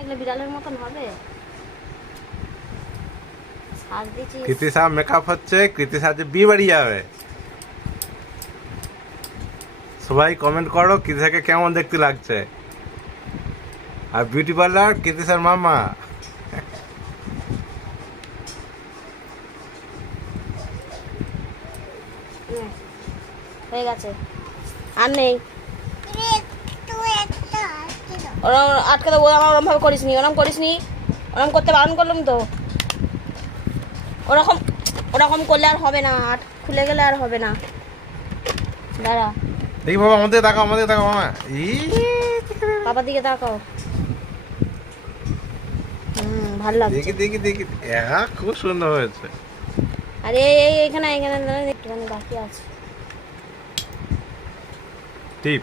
থাকলে বিড়ালের মতন হবে। সাজ দিয়েছিস। কৃতিশা মেকআপ হচ্ছে, কৃতিশা যে বিয়ে বাড়ি যাবে। সবাই কমেন্ট করো কৃতিশাকে কেমন দেখতে লাগছে। আর বিউটি পার্লার কৃতিশার মামা। হয়ে গেছে, আর নেই। ওরম আটকে দেবো, ওরম ভাবে করিস নি, ওরম করিস নি, ওরম করতে বারণ করলাম তো। ওরকম ওরকম করলে আর হবে না, আট খুলে গেলে আর হবে না। দাঁড়া, দেখি বাবা আমাদের তাকাও, আমাদের তাকাও মামা। বাবার দিকে তাকাও। ভালো লাগছে। দেখি দেখি দেখি, খুব সুন্দর হয়েছে। আর এইখানে এইখানে একটুখানি বাকি আছে। টিপ